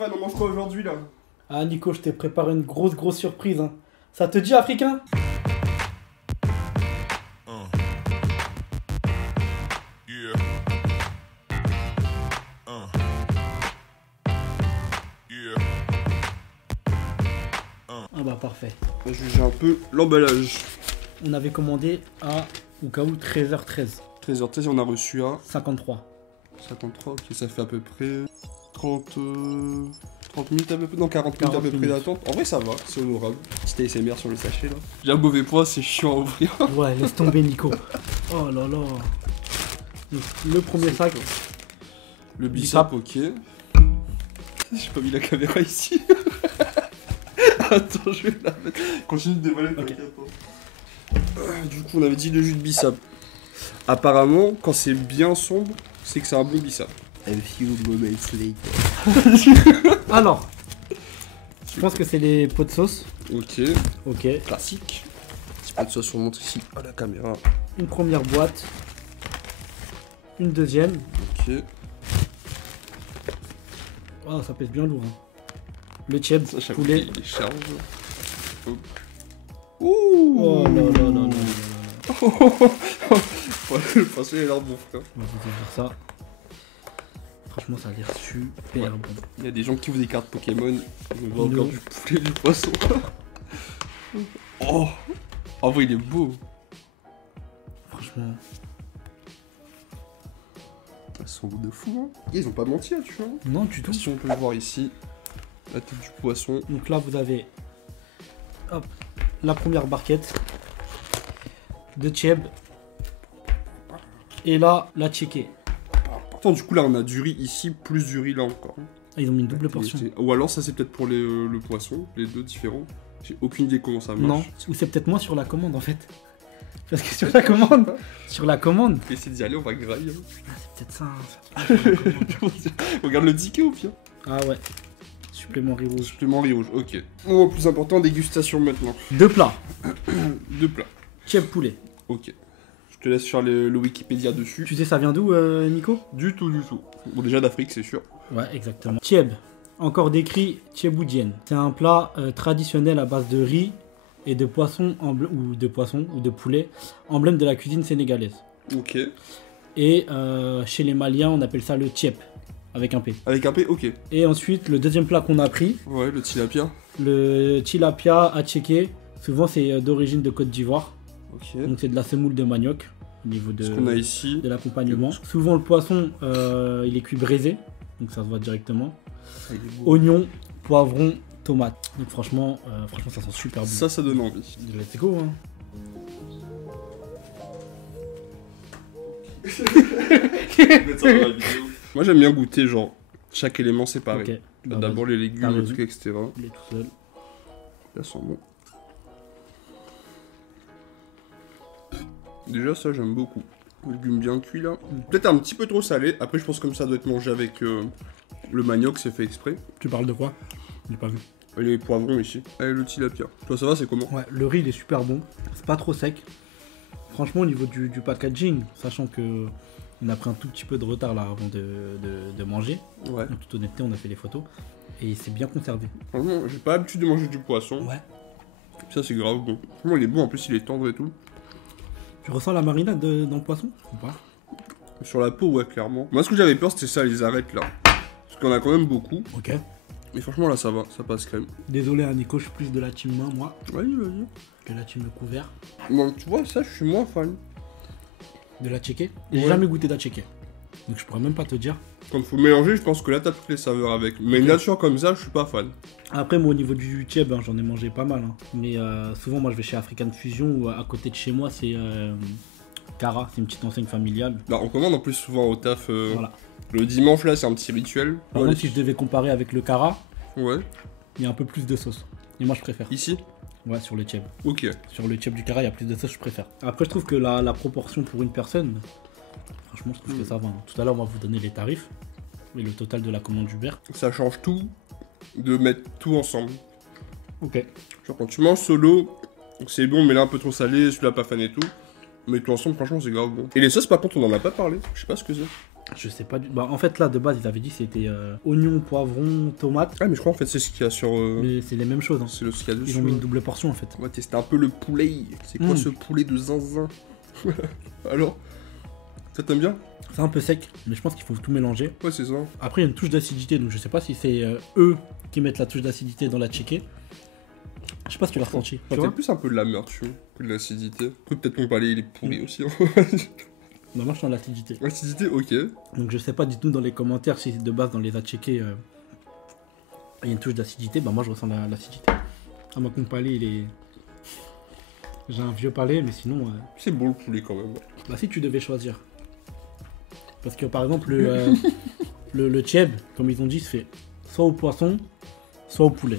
Stéphane, on mange quoi aujourd'hui là? Ah Nico, je t'ai préparé une grosse surprise. Hein. Ça te dit africain? Ah bah parfait. Je vais juger un peu l'emballage. On avait commandé à, au cas où, 13h13. 13h13, on a reçu à 53. 53, ok, ça fait à peu près 30 minutes à peu près, non 40 minutes à peu près d'attente. En vrai ça va, c'est honorable. Petit ASMR sur le sachet là. J'ai un mauvais poids, c'est chiant à ouvrir. Ouais, laisse tomber Nico. Oh là là. Donc, le premier sac. Le bissap, ok. J'ai pas mis la caméra ici. Attends, je vais la mettre. Continue de dévaler, okay. Du coup, on avait dit le jus de bissap. Apparemment, quand c'est bien sombre, c'est que c'est un bon bissap. A few moments later. Alors, je pense que c'est les pots de sauce. Ok. Ok. Classique. Petit peu de sauce, on montre ici à la caméra. Une première boîte. Une deuxième. Ok. Oh, ça pèse bien lourd. Hein. Le cheb, poulet. Il charge. Oh. Oh là là là là là. Le poisson il a l'air bon, frère. On va vous dire ça. Franchement, ça a l'air super bon. Il y a des gens qui ouvrent des cartes Pokémon. On voit encore du poulet, du poisson. Oh, en vrai, il est beau. Franchement. Ils sont beaux de fou, hein. Ils ont pas menti, tu vois. Non, du tout. Si on peut le voir ici, la tête du poisson. Donc là, vous avez hop, la première barquette de cheb. Et là, la checké. Attends, du coup, là, on a du riz ici, plus du riz là encore. Ah, ils ont mis une double portion. Ou alors, ça, c'est peut-être pour le poisson, les deux différents. J'ai aucune idée comment ça marche. Non, ou c'est peut-être moi sur la commande en fait. Parce que sur la commande. On va essayer d'y aller, on va grailler. Ah, c'est peut-être ça. Hein, regarde le ticket au pire. Ah ouais. Supplément riz rouge. Supplément riz rouge, ok. Bon, plus important, dégustation maintenant. Deux plats. Deux plats. Cheb poulet. Ok. Je te laisse faire le Wikipédia dessus. Tu sais ça vient d'où Nico? Du tout, du tout. Bon, déjà d'Afrique, c'est sûr. Ouais, exactement. Cheb. Encore décrit Cheboudienne. C'est un plat traditionnel à base de riz et de poisson, ou de poulet, emblème de la cuisine sénégalaise. Ok. Et chez les Maliens, on appelle ça le tchep, avec un P. Avec un P, ok. Et ensuite, le deuxième plat qu'on a pris. Ouais, le tilapia. Le tilapia à checker. Souvent, c'est d'origine de Côte d'Ivoire. Ok. Donc, c'est de la semoule de manioc au niveau Ce qu'on a ici. de l'accompagnement. Souvent, le poisson, il est cuit braisé. Donc, ça se voit directement. Oignon, poivron, tomate. Donc franchement, ça sent super bon. Ça donne envie. Let's go, hein. Moi j'aime bien goûter genre chaque élément séparé. Okay. D'abord les légumes, le truc, etc. Il est tout seul. Ça sent bon. Déjà ça j'aime beaucoup. Légumes bien cuits là. Peut-être un petit peu trop salé. Après je pense comme ça doit être mangé avec le manioc, c'est fait exprès. Tu parles de quoi? J'ai pas vu. Et les poivrons ici. Et le tilapia. Toi ça va, c'est comment? Ouais, le riz il est super bon. C'est pas trop sec. Franchement au niveau du packaging, sachant que on a pris un tout petit peu de retard là avant de manger. Ouais. En toute honnêteté, on a fait les photos. Et c'est bien conservé. Franchement, j'ai pas l'habitude de manger du poisson. Ouais. Ça c'est grave bon. Franchement il est bon, en plus il est tendre et tout. Tu ressens la marinade dans le poisson ou pas? Sur la peau, ouais, clairement. Moi, ce que j'avais peur, c'était ça, les arêtes là. Parce qu'on a quand même beaucoup. Ok. Mais franchement, là, ça va, ça passe quand même. Désolé, hein, Nico, je suis plus de la team main, moi, Vas-y, vas-y. que la team couvert. Bon, tu vois, ça, je suis moins fan. De la checker? J'ai Ouais. jamais goûté de la checker. Donc je pourrais même pas te dire. Quand il faut mélanger, je pense que là, t'as toutes les saveurs avec. Mais nature comme ça, je suis pas fan. Après, moi, au niveau du cheb, hein, j'en ai mangé pas mal. Hein. Mais souvent, moi, je vais chez African Fusion ou à côté de chez moi, c'est Cara. C'est une petite enseigne familiale. Là, on commande en plus souvent au taf. Voilà. Le dimanche, là, c'est un petit rituel. Par contre, si je devais comparer avec le Cara, Ouais. il y a un peu plus de sauce. Et moi, je préfère. Ici? Ouais, sur le cheb. Ok. Sur le cheb du Cara, il y a plus de sauce, je préfère. Après, je trouve que la proportion pour une personne, franchement, je trouve que ça va. Hein. Tout à l'heure, on va vous donner les tarifs et le total de la commande d'Uber. Ça change tout de mettre tout ensemble. Ok. Genre, quand tu manges solo, c'est bon, mais là, un peu trop salé, celui-là, pas fan et tout. Mais tout ensemble, franchement, c'est grave bon. Et les sauces, par contre, on en a pas parlé. Je sais pas ce que c'est. Je sais pas du... Bah en fait là de base ils avaient dit c'était oignon, poivron, tomate. Ah mais je crois en fait c'est ce qu'il y a sur... Mais c'est les mêmes choses. Hein. C'est ce qu'il y a dessus. Ils ont mis une double portion en fait. On va tester un peu le poulet. C'est quoi ce poulet de zinzin? Alors, ça t'aime bien? C'est un peu sec, mais je pense qu'il faut tout mélanger. Ouais c'est ça. Après il y a une touche d'acidité, donc je sais pas si c'est eux qui mettent la touche d'acidité dans la checké. Je sais pas si tu l'as ressenti. Tu vois plus un peu de l'amertume que de l'acidité. Peut-être mon palais il est pourri aussi. Hein. Bah moi je sens l'acidité. L'acidité, ok. Donc je sais pas, dites-nous dans les commentaires si de base dans les atcheckés il y a une touche d'acidité. Bah moi je ressens l'acidité. Ah moi mon palais il est... J'ai un vieux palais mais sinon... C'est bon le poulet quand même. Bah si tu devais choisir. Parce que par exemple le tchèb, comme ils ont dit, se fait soit au poisson, soit au poulet.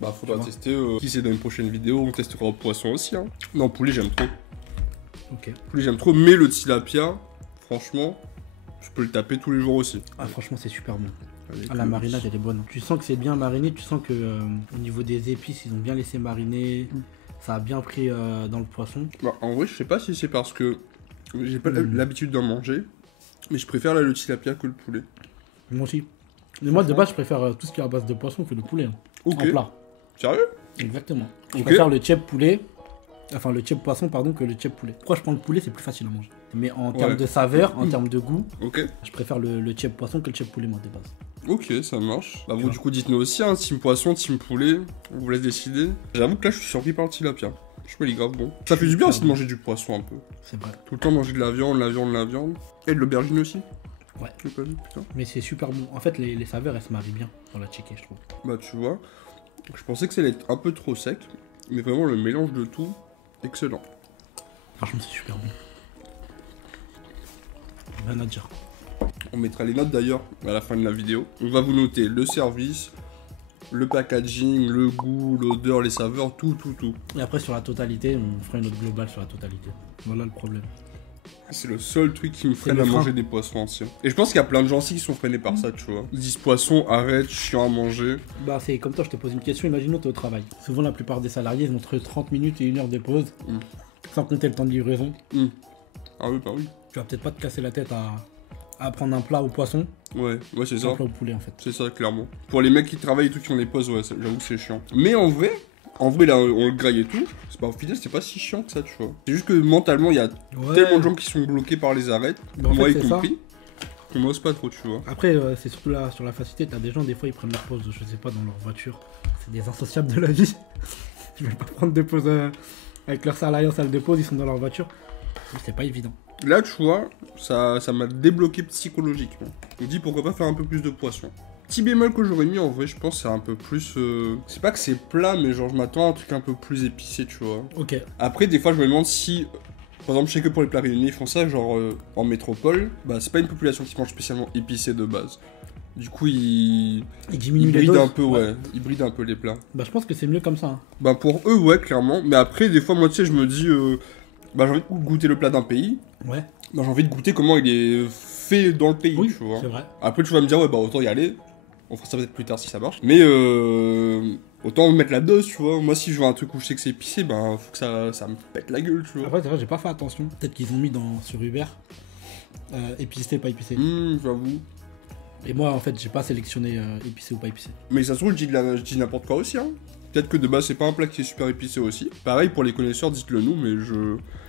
Bah faudra tester. Si c'est dans une prochaine vidéo, on testera au poisson aussi. Hein. Non, poulet j'aime trop. Ok. Poulet j'aime trop, mais le tilapia, franchement, je peux le taper tous les jours aussi. Ah franchement c'est super bon. Avec la marinade elle est bonne. Tu sens que c'est bien mariné, tu sens que au niveau des épices ils ont bien laissé mariner. Ça a bien pris dans le poisson. Bah, en vrai je sais pas si c'est parce que j'ai pas l'habitude d'en manger, mais je préfère le tilapia que le poulet. Moi aussi. Mais moi de base je préfère tout ce qui est à base de poisson que le poulet. Hein. Ok. En plat. Sérieux? Exactement. Je préfère le tchèp poulet, enfin le tchèp poisson pardon que le tchèp poulet. Pourquoi je prends le poulet, c'est plus facile à manger. Mais en termes de saveur, en termes de goût, je préfère le tchèp poisson que le tchèp poulet moi de base. Ok, ça marche. Bah vous du coup dites-nous aussi, hein, team poisson, team poulet, on vous laisse décider. J'avoue que là je suis surpris par le tilapia. Je trouve qu'il est grave bon. Ça fait du bien aussi de manger du poisson un peu. C'est vrai. Tout le temps manger de la viande. Et de l'aubergine aussi. Ouais. J'ai pas vu, putain. Mais c'est super bon. En fait les saveurs elles se marient bien dans la checké je trouve. Bah tu vois, je pensais que ça allait être un peu trop sec, mais vraiment le mélange de tout, excellent. Franchement c'est super bon. Rien à dire. On mettra les notes d'ailleurs à la fin de la vidéo. On va vous noter le service, le packaging, le goût, l'odeur, les saveurs, tout. Et après sur la totalité, on fera une note globale sur la totalité. Voilà le problème. C'est le seul truc qui me freine à manger des poissons entiers. Et je pense qu'il y a plein de gens aussi qui sont freinés par ça, tu vois. Ils disent poisson, arrête, chiant à manger. Bah c'est comme toi, je te pose une question, imaginons t'es au travail. Souvent la plupart des salariés ils ont entre 30 minutes et 1 heure de pause, sans compter le temps de livraison. Ah oui, bah oui. Tu vas peut-être pas te casser la tête à prendre un plat au poisson. Ouais, c'est ça. Un plat au poulet en fait. C'est ça, clairement. Pour les mecs qui travaillent et tout, qui ont des pauses, ouais, j'avoue que c'est chiant. Mais en vrai, là, on le graille et tout. C'est pas, au final, c'est pas si chiant que ça, tu vois. C'est juste que mentalement, il y a tellement de gens qui sont bloqués par les arrêts, moi y compris, qu'on n'ose pas trop, tu vois. Après, c'est surtout là, sur la facilité, t'as des gens, des fois, ils prennent leur pause, je sais pas, dans leur voiture. C'est des insociables de la vie. Ils veulent pas prendre de pause avec leur salarié en salle de pause, ils sont dans leur voiture. C'est pas évident. Là, tu vois, ça m'a débloqué psychologiquement. Je me dis pourquoi pas faire un peu plus de poisson. Petit bémol que j'aurais mis en vrai, je pense, c'est un peu plus. C'est pas que c'est plat, mais genre je m'attends à un truc un peu plus épicé, tu vois. Ok. Après, des fois, je me demande si. Par exemple, je sais que pour les plats réunionnais, ils font ça, genre en métropole, bah c'est pas une population qui mange spécialement épicé de base. Du coup, ils brident un peu, ils brident un peu les plats. Bah je pense que c'est mieux comme ça. Hein. Bah pour eux, ouais, clairement. Mais après, des fois, moi, tu sais, je me dis, bah j'ai envie de goûter le plat d'un pays. Ouais. Bah j'ai envie de goûter comment il est fait dans le pays, oui, tu vois. C'est vrai. Après, tu vas me dire, ouais, bah autant y aller. On fera ça peut-être plus tard si ça marche. Mais autant mettre la dose, tu vois. Moi, si je veux un truc où je sais que c'est épicé, ben faut que ça me pète la gueule, tu vois. Après, c'est vrai, j'ai pas fait attention. Peut-être qu'ils ont mis sur Uber épicé, pas épicé. J'avoue. Et moi, en fait, j'ai pas sélectionné épicé ou pas épicé. Mais ça se trouve, je dis n'importe quoi aussi, hein. Peut-être que de base, c'est pas un plat qui est super épicé aussi. Pareil, pour les connaisseurs, dites-le nous, mais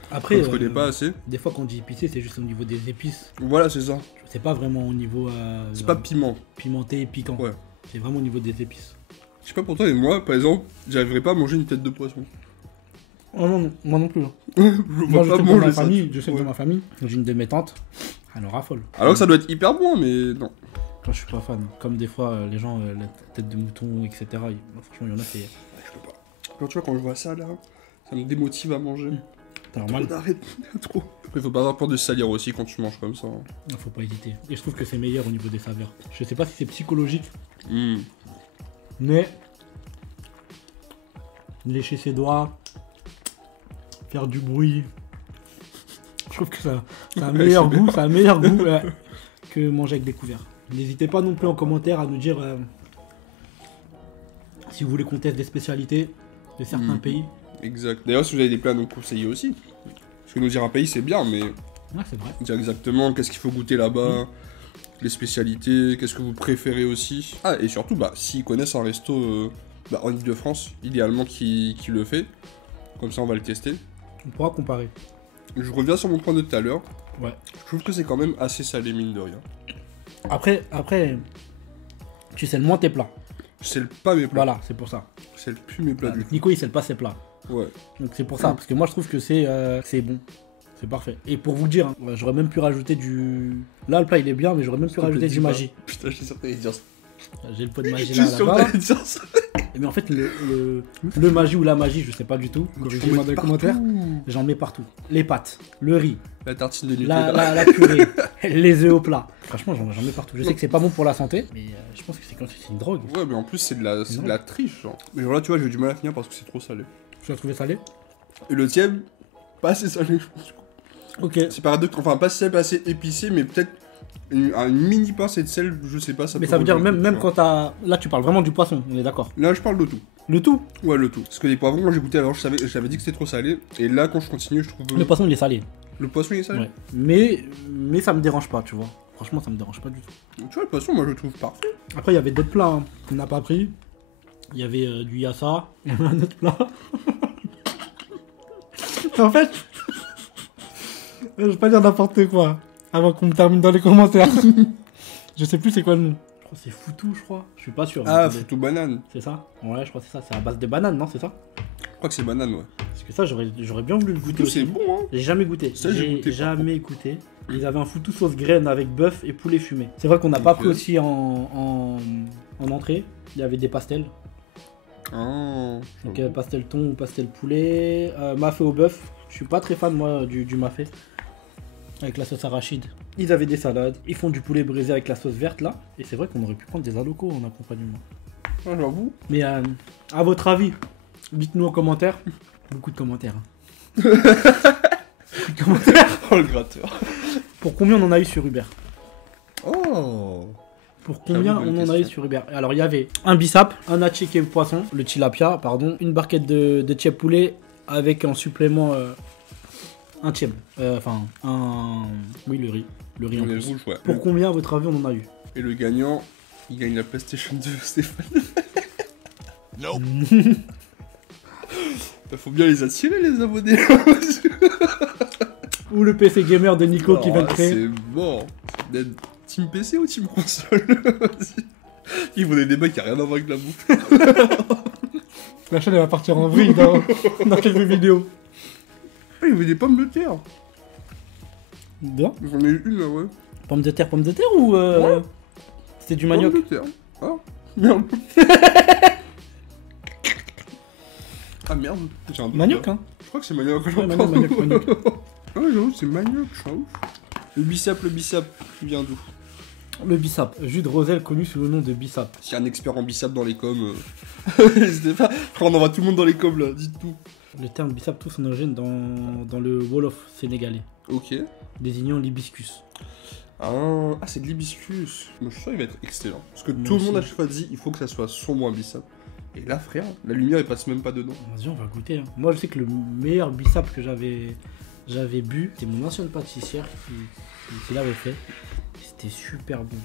Après, je connais pas assez. Des fois, quand on dit épicé, c'est juste au niveau des épices. Voilà, c'est ça. C'est pas vraiment au niveau. C'est pas piment. Pimenté et piquant. Ouais. C'est vraiment au niveau des épices. Je sais pas pour toi, mais moi, par exemple, j'arriverais pas à manger une tête de poisson. Oh non, moi non plus. Hein. Moi, je sais que dans ma famille, dans ma famille, j'ai une de mes tantes, elle en raffole. Alors que ça doit être hyper bon, mais non. Moi, je suis pas fan. Comme des fois, les gens, la tête de mouton, etc. Franchement, il y en a, c'est. Je peux pas. Quand tu vois, quand je vois ça là, ça me démotive à manger. T'as normal. Arrête, trop. Après, faut pas avoir peur de se salir aussi quand tu manges comme ça. Faut pas hésiter. Et je trouve que c'est meilleur au niveau des saveurs. Je sais pas si c'est psychologique, mais lécher ses doigts, faire du bruit, je trouve que ça a un meilleur goût, que manger avec des couverts. N'hésitez pas non plus en commentaire à nous dire si vous voulez qu'on teste des spécialités de certains pays. Exact. D'ailleurs, si vous avez des plats à nous conseiller aussi, parce que nous dire un pays c'est bien, mais Ouais, c'est vrai. Dire exactement qu'est-ce qu'il faut goûter là-bas, les spécialités, qu'est-ce que vous préférez aussi. Ah, et surtout, bah, s'ils connaissent un resto en Ile-de-France, idéalement qui le fait, comme ça on va le tester. On pourra comparer. Je reviens sur mon point de tout à l'heure. Ouais. Je trouve que c'est quand même assez salé, mine de rien. Après, tu sais le moins tes plats. Je sais pas mes plats. Voilà, c'est pour ça. Je sais plus mes plats du tout. Nico, il sait pas ses plats. Ouais. Donc c'est pour ça, parce que moi je trouve que c'est bon. C'est parfait. Et pour vous dire, hein, j'aurais même pu rajouter du... Là, le plat, il est bien, mais j'aurais même pu rajouter du Maggi. Putain, j'étais sûr que t'allais dire ça. J'ai le pot de Maggi J'étais sûr que là-bas. t'allais dire ça. Mais en fait, le Maggi ou la magie, je sais pas du tout. Corrigez-moi dans les commentaires. J'en mets partout. Les pâtes, le riz, La tartine de Nutella. la purée, les œufs au plat. Franchement, j'en mets partout. Je sais que c'est pas bon pour la santé, mais je pense que c'est une drogue. Ouais, mais en plus, c'est de la triche, genre. Mais genre là, tu vois, j'ai eu du mal à finir parce que c'est trop salé. Tu l'as trouvé salé? Et le tiède, pas assez salé, je pense. Ok. C'est paradoxal, enfin, pas salé, pas assez épicé, mais peut-être une mini pincée de sel, je sais pas. Mais ça veut dire même quand t'as... Là, tu parles vraiment du poisson, on est d'accord? Là, je parle de tout. Le tout? Ouais, le tout. Parce que les poivrons, moi j'ai goûté alors, j'avais dit que c'était trop salé. Et là, quand je continue, je trouve. Le poisson, il est salé. Le poisson, il est salé. Ouais. Mais ça me dérange pas, tu vois. Franchement, ça me dérange pas du tout. Tu vois, le poisson, moi je le trouve parfait. Après, il y avait d'autres plats hein, qu'on n'a pas pris. Il y avait du yassa. Il y avait un autre plat. En fait, je vais pas dire n'importe quoi avant qu'on me termine dans les commentaires. Je sais plus c'est quoi le nom. Je crois que c'est foutou, je crois. Je suis pas sûr. Ah, foutou banane. C'est ça? Ouais, je crois que c'est ça. C'est à base de banane, non? C'est ça? Je crois que c'est banane, ouais. Parce que ça, j'aurais bien voulu le goûter aussi. C'est bon, hein. J'ai jamais goûté. Ça, j'ai goûté, jamais goûté. Ils avaient un foutou sauce graine avec bœuf et poulet fumé. C'est vrai qu'on n'a pas pris aussi en entrée. Il y avait des pastels. Oh. Donc pastel thon ou pastel poulet. Mafé au bœuf. Je suis pas très fan moi du mafé. Avec la sauce arachide. Ils avaient des salades. Ils font du poulet brisé avec la sauce verte là. Et c'est vrai qu'on aurait pu prendre des alocos en accompagnement. Ah, j'avoue. Mais à votre avis, dites-nous en commentaire. Beaucoup de commentaires. Hein. Beaucoup de commentaires. Oh le gratteur. Pour combien on en a eu sur Uber? Oh. Pour combien on en a eu sur Uber? Alors il y avait un bissap, un atchiqué poisson, le tilapia, pardon, une barquette de tiep poulet avec en supplément un tiep. Enfin, oui, le riz. Le riz en plus. Rouge, ouais. Pour combien, à votre avis, on en a eu? Et le gagnant, il gagne la PlayStation 2, Stéphane. Non. Faut bien les attirer, les abonnés. Ou le PC gamer de Nico qui vient de créer. C'est bon. D'être team PC ou team console? Ils font des débats qui n'ont rien à voir avec la bouffe. La chaîne elle va partir en vrille dans quelques vidéos. Ah, il y avait des pommes de terre. Bien. J'en ai eu une là, ouais. Pommes de terre ou Ouais. C'était du manioc? Pommes de terre. Ah, merde. Ah merde. J'ai un doute, Manioc, là. hein? Je crois que c'est manioc. Ouais, manioc. Ah ouais, j'avoue, c'est manioc, je suis un ouf. Le bissap, il vient d'où? Le bissap, jus de roselle connu sous le nom de bissap. S'il y a un expert en bissap dans les coms, n'hésitez pas. On envoie tout le monde dans les coms là, dites tout. Le terme bissap trouve son origine dans le Wolof sénégalais, Ok. désignant l'hibiscus. Ah, c'est de l'hibiscus. Moi je suis sûr qu'il va être excellent. Parce que Moi tout le monde aussi. à chaque fois dit il faut que ça soit sombre un bissap. Et là frère, la lumière elle passe même pas dedans. Vas-y, on va goûter. Hein. Moi, je sais que le meilleur bissap que j'avais bu, c'est mon ancienne pâtissière qui l'avait fait. C'était super bon.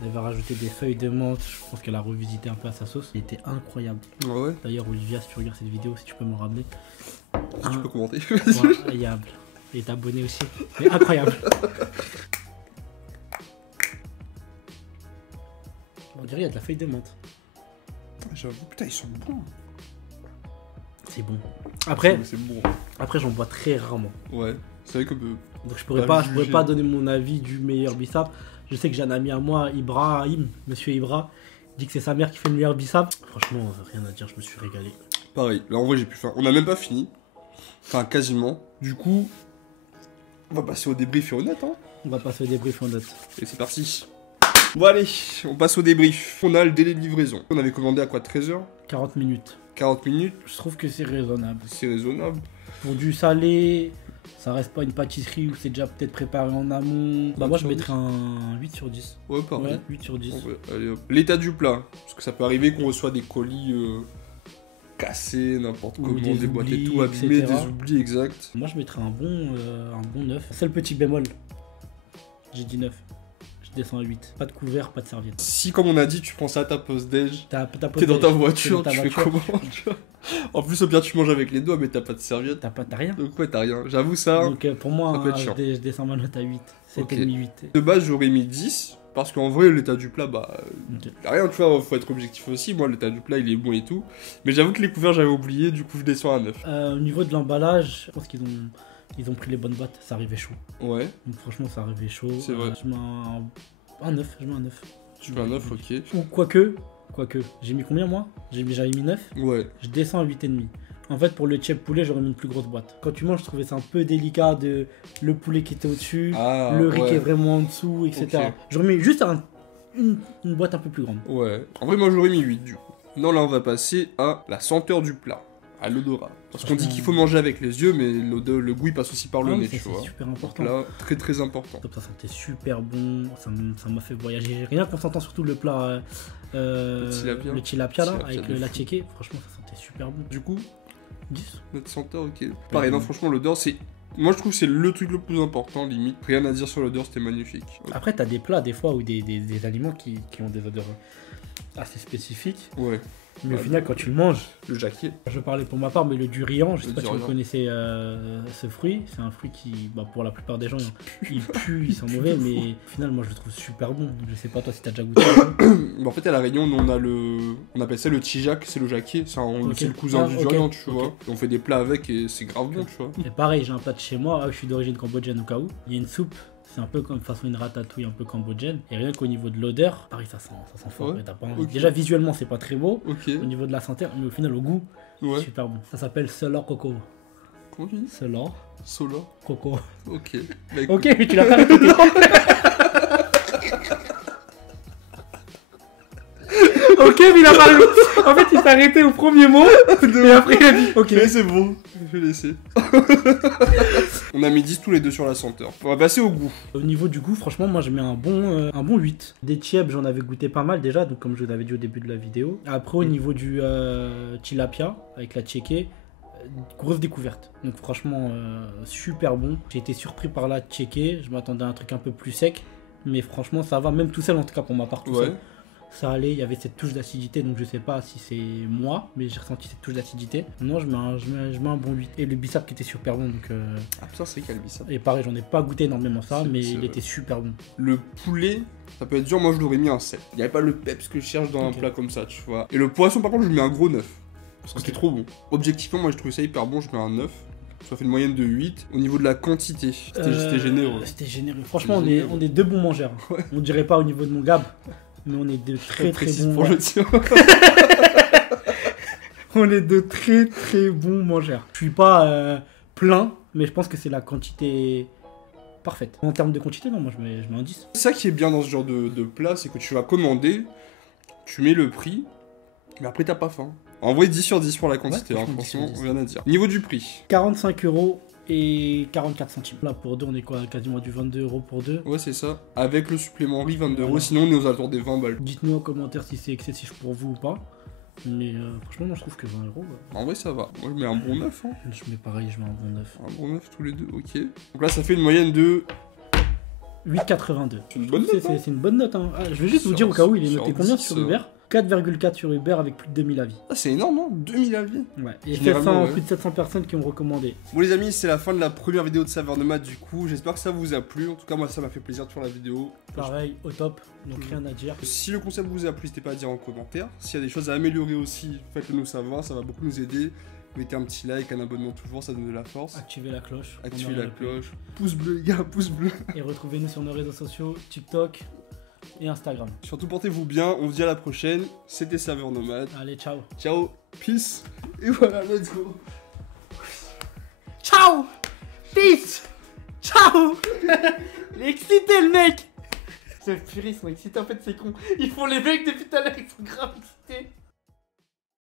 Elle avait rajouté des feuilles de menthe. Je pense qu'elle a revisité un peu à sa sauce. Il était incroyable. Ah ouais. D'ailleurs, Olivia, si tu regardes cette vidéo, si tu peux m'en ramener. Si tu peux commenter. Incroyable. Et t'abonner aussi. Mais incroyable. On dirait qu'il y a de la feuille de menthe. J'avoue, putain, ils sont bons. C'est bon. Après, C'est bon. j'en bois très rarement. Ouais. C'est vrai que. Donc je pourrais Pas pas, juger. donner mon avis du meilleur bissap. Je sais que j'ai un ami à moi, Ibrahim, monsieur Ibra, dit que c'est sa mère qui fait le meilleur bissap. Franchement, rien à dire, je me suis régalé. Pareil, là en vrai j'ai plus faim. On a même pas fini. Enfin, quasiment. Du coup, on va passer au débrief et aux notes, hein. On va passer au débrief en note. Et c'est parti. Bon allez, on passe au débrief. On a le délai de livraison. On avait commandé à quoi, 13h? 40 minutes. 40 minutes, Je trouve que c'est raisonnable. c'est raisonnable. Pour du salé, ça reste pas une pâtisserie où c'est déjà peut-être préparé en amont. Bah moi je 8 sur mettrais un 8 sur 10. Ouais, pareil. Ouais, 8 sur 10. Allez, hop. L'état du plat. Parce que ça peut arriver qu'on reçoit des colis cassés, n'importe Ou comment, des des boîtes et oublis, tout, abîmées, etc. des oublis, exact. Moi, je mettrais un bon 9. Seul petit bémol. J'ai dit 9. Je descends à 8. Pas de couvert, pas de serviette. Si, comme on a dit, tu prends ça à ta pause déj, T'es t'es dans ta voiture, tu fais comment, tu vois. En plus, au pire, tu manges avec les doigts, mais t'as pas de serviette. T'as rien. Donc ouais, t'as rien. J'avoue ça. Donc pour moi, ça peut être chiant. je descends ma note à 8. 7,5, Ok. 8. De base, j'aurais mis 10. Parce qu'en vrai, l'état du plat, bah. Ok. Y a rien, tu vois, faut être objectif aussi. Moi, l'état du plat, il est bon et tout. Mais j'avoue que les couverts, j'avais oublié, du coup, je descends à 9. Au niveau de l'emballage, je pense qu'ils ont pris les bonnes boîtes. Ça arrivait chaud. Ouais, Donc franchement, ça arrivait chaud. C'est vrai. Je mets un 9. Je mets un 9. tu mets un 9, ok. Ou quoique, j'ai mis combien moi J'avais mis 9. Ouais, Je descends à 8,5. En fait, pour le chip poulet, j'aurais mis une plus grosse boîte. Quand tu manges, je trouvais ça un peu délicat de le poulet qui était au-dessus, ah, le riz ouais. qui est vraiment en dessous, etc. Ok. J'aurais mis juste une boîte un peu plus grande. Ouais. En vrai, moi, j'aurais mis 8, du coup. Non, là, on va passer à la senteur du plat. À l'odorat. Parce qu'on dit qu'il faut manger avec les yeux, mais le goût, il passe aussi par le Ah oui, nez, ça, tu c'est vois. super Donc important. là, très très important. Ça sentait super bon, ça m'a fait voyager. Rien qu'en sentant surtout le plat, le tilapia là, avec de la fou. tchéké, franchement ça sentait super bon. Du coup, 10. notre senteur, ok. Pareil, non, franchement, l'odeur, c'est. Moi, je trouve que c'est le truc le plus important, limite. Rien à dire sur l'odeur, c'était magnifique. Après t'as des plats des fois ou des aliments qui ont des odeurs assez spécifiques, Ouais. mais au Ouais. final quand tu le manges, Le jacquier. je parlais pour ma part, mais le durian, je sais Le pas si vous durian. connaissez ce fruit, c'est un fruit qui, bah, pour la plupart des gens, il pue, il sent mauvais, mais au final moi je le trouve super bon. Je sais pas toi si t'as déjà goûté. Bah, en fait, à La Réunion, nous, on appelle ça le tijak, c'est le jacquier. C'est Ok. c'est le cousin Ah, du ok. durian, tu Ok. vois. Et on fait des plats avec et c'est grave bon, tu vois. Et pareil, j'ai un plat de chez moi, je suis d'origine cambodgienne au cas où. Il y a une soupe, c'est un peu comme façon une ratatouille un peu cambodgienne. Et rien qu'au niveau de l'odeur, pareil, ça sent fort. Ouais. Mais t'as pas envie. Ok. Déjà visuellement, c'est pas très beau. Ok. Au niveau de la santé, mais au final, au goût, Ouais. super bon. Ça s'appelle Solor Coco. Comment tu dis Solor Sola. Coco. Ok. Bah, écoute, Ok, mais tu l'as pas répété. Ok, mais il a pas répété. En fait, il s'est arrêté au premier mot. Et après, il a dit ok. mais c'est bon, je vais laisser. On a mis 10 tous les deux sur la senteur. On va passer au goût. Au niveau du goût, franchement, moi je mets un bon 8. Des chiebs, j'en avais goûté pas mal déjà, donc comme je vous l'avais dit au début de la vidéo. Après, au niveau du tilapia, avec la tchéké, grosse découverte. Donc franchement, super bon. J'ai été surpris par la tchéké, je m'attendais à un truc un peu plus sec. Mais franchement, ça va, même tout seul en tout cas pour ma part, tout Ouais. seul. Ça allait, il y avait cette touche d'acidité, donc je sais pas si c'est moi, mais j'ai ressenti cette touche d'acidité. Non, je mets un bon 8. Et le bissap qui était super bon, donc... Ah putain, c'est quel ça. Et pareil, j'en ai pas goûté énormément ça, C'est- mais c'est il vrai. était super bon. Le poulet, ça peut être dur, moi je l'aurais mis un 7. Il n'y avait pas le peps que je cherche dans Ok. un plat comme ça, tu vois. Et le poisson, par contre, je lui mets un gros 9. Parce que Ok. c'était trop bon. Objectivement, moi je trouvais ça hyper bon, je mets un 9. Ça fait une moyenne de 8. Au niveau de la quantité, c'était généreux. C'était généreux. Franchement, C'était généreux. on est deux bons mangeurs. Ouais. On dirait pas au niveau de mon gab, mais on est de très précise bons pour le tir. On est de très bons mangeurs. Je suis pas plein, mais je pense que c'est la quantité parfaite. En termes de quantité, non, moi je mets un 10. C'est ça qui est bien dans ce genre de plat, c'est que tu vas commander, tu mets le prix, mais après t'as pas faim. En vrai, 10 sur 10 pour la quantité, Ouais, hein, franchement, 10 sur franchement, 10. rien à dire. Niveau du prix. 45 € et 44 centimes. Là, pour deux, on est quoi? Quasiment du 22 € pour deux. Ouais, c'est ça. Avec le supplément riz, 22 €, Voilà. sinon on est aux alentours des 20 balles. Dites-nous en commentaire si c'est excessif pour vous ou pas. Mais franchement, moi je trouve que 20 €. En vrai, ça va. Moi, je mets un bon 9, hein. Je mets pareil, je mets un bon 9. Un bon 9 tous les deux, ok. Donc là, ça fait une moyenne de... 8,82. C'est une bonne C'est note, hein. c'est une bonne note. Hein. Ah, je vais juste vous Sur- dire au cas où il est sur noté combien 10, sur Uber. 4,4 sur Uber avec plus de 2000 avis. Ah, c'est énorme, hein, 2000 avis. Ouais. Et Généralement, ouais. plus de 700 personnes qui ont recommandé. Bon les amis, c'est la fin de la première vidéo de Saveur de Maths du coup. J'espère que ça vous a plu. En tout cas, moi, ça m'a fait plaisir de faire la vidéo. Pareil, au top. Donc rien à dire. Si le concept vous a plu, n'hésitez pas à dire en commentaire. S'il y a des choses à améliorer aussi, faites-le nous savoir, ça va beaucoup nous aider. Mettez un petit like, un abonnement toujours, ça donne de la force. Activez la cloche. Activez On la aurait pu. cloche. Pouce bleu les gars, pouce bleu. Et retrouvez-nous sur nos réseaux sociaux, TikTok et Instagram. Surtout portez-vous bien, on se dit à la prochaine. C'était Saveur Nomade. Allez, ciao. Ciao, peace. Et voilà, let's go. Ciao. Peace. Ciao. Il est excité le mec. Ce purée, ils sont excités, en fait c'est con. Ils font les mecs depuis tout à l'heure, ils sont grave excités.